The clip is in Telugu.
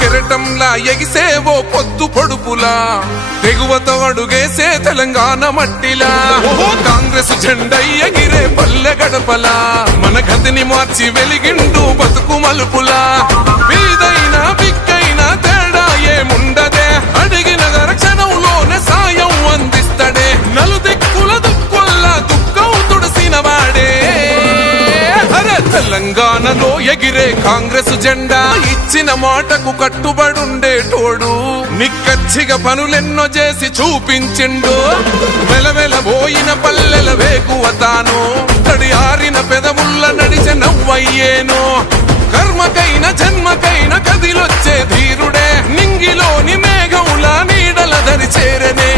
కెరటంలా ఎగిసేవో పొద్దు పొడుపులా తెగువతో అడుగేసే తెలంగాణ మట్టిలా కాంగ్రెస్ జెండా ఎగిరే పల్లె గడపలా మన గతిని మార్చి వెలిగిండు బతుకు మలుపులా వీదైనా బిక్కైనా తేడా ఏముండదే అడిగిన క్షణంలోనే సాయం అందిస్తడే నలుదిక్కుల దుక్కుల్లా దుఃఖం తుడిసిన వాడే తెలంగాణలో ఎగిరే కాంగ్రెస్ జెండా ఇచ్చిన మాటకు కట్టుబడుండేటోడు నిక్కచ్చిగా పనులెన్నో చేసి చూపించిండు వెలవెలబోయిన పల్లెల వేకువ తాను తడి ఆరిన పెదముల్ల నడిచే నవ్వయ్యేను కర్మకైన జన్మకైన కదిలొచ్చే ధీరుడే నింగిలోని మేఘములా నీడల దరి చేరనే